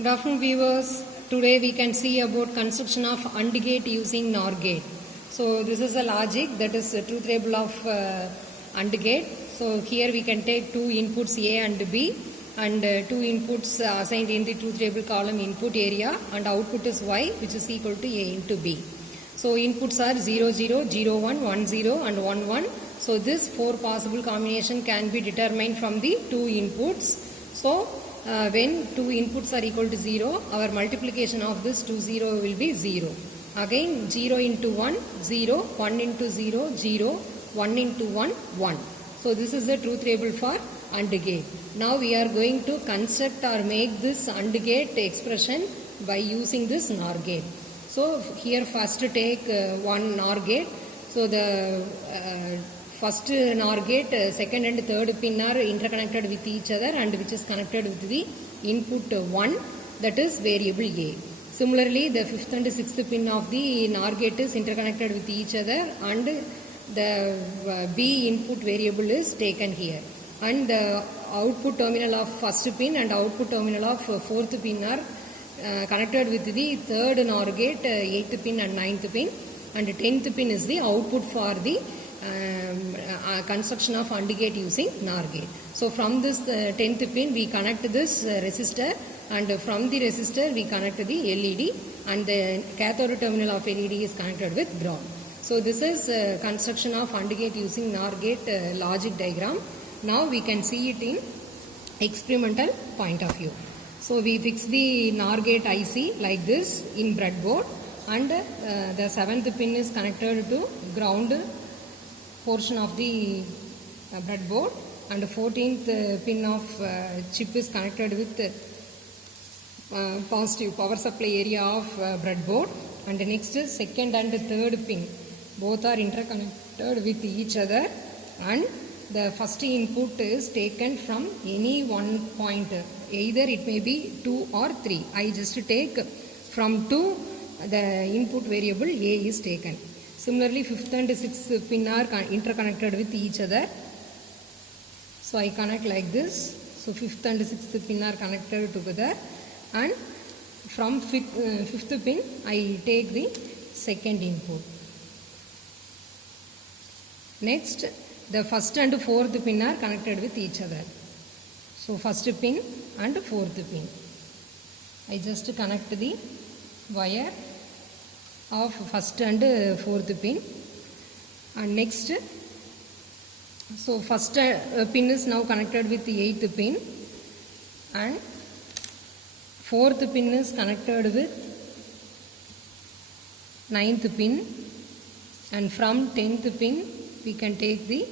Good afternoon viewers. Today we can see about construction of AND gate using NOR gate. So this is a logic, that is a truth table of AND gate. So here we can take two inputs A and B and two inputs assigned in the truth table column input area, and output is Y, which is equal to A into B. So inputs are 0, 0, 0, 1, 1, 0 and 1, 1. So this four possible combination can be determined from the two inputs. So when two inputs are equal to 0, our multiplication of this 2 0 will be 0. Again 0 into 1, 0, 1 into 0, 0, 1 into 1, 1. So this is the truth table for AND gate. Now we are going to construct or make this AND gate expression by using this NOR gate. So here first take one NOR gate. So the first NOR gate, second and third pin are interconnected with each other and which is connected with the input 1, that is variable A. Similarly, the fifth and sixth pin of the NOR gate is interconnected with each other and the B input variable is taken here. And the output terminal of first pin and output terminal of fourth pin are connected with the third NOR gate, 8th pin and 9th pin, and 10th pin is the output for the construction of AND gate using NOR gate. So from this 10th pin we connect this resistor, and from the resistor we connect the LED, and the cathode terminal of LED is connected with ground. So this is construction of AND gate using NOR gate logic diagram. Now we can see it in experimental point of view. So we fix the NOR gate IC like this in breadboard, and the 7th pin is connected to ground portion of the breadboard, and 14th pin of chip is connected with positive power supply area of breadboard, and next is second and third pin, both are interconnected with each other, and the first input is taken from any one point, either it may be 2 or 3. I just take from 2, the input variable A is taken. Similarly, 5th and 6th pin are interconnected with each other. So I connect like this. So 5th and 6th pin are connected together, and from 5th pin I take the second input. Next, the first and fourth pin are connected with each other. So first pin and fourth pin. I just connect the wire of first and fourth pin, and next, so first pin is now connected with the 8th pin, and fourth pin is connected with 9th pin, and from 10th pin we can take the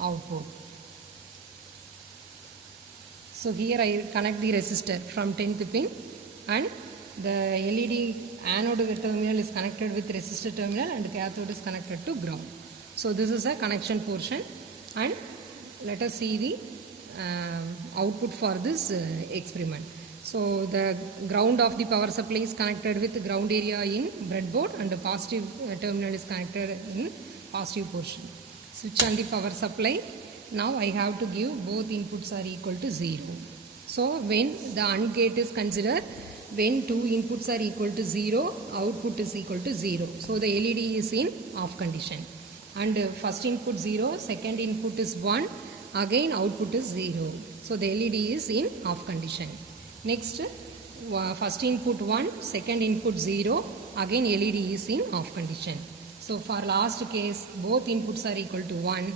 output. So here I connect the resistor from 10th pin, and the LED anode terminal is connected with resistor terminal, and cathode is connected to ground. So this is a connection portion, and let us see the output for this experiment. So the ground of the power supply is connected with the ground area in breadboard, and the positive terminal is connected in positive portion. Switch on the power supply. Now I have to give both inputs are equal to 0. So when the AND gate is considered, when two inputs are equal to 0, output is equal to 0. So the LED is in off condition. And first input 0, second input is 1, again output is 0. So the LED is in off condition. Next, first input 1, second input 0, again LED is in off condition. So for last case, both inputs are equal to 1,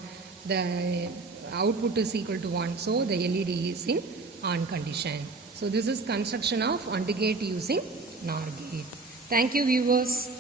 the output is equal to 1. So the LED is in on condition. So this is construction of AND gate using NOR gate. Thank you viewers.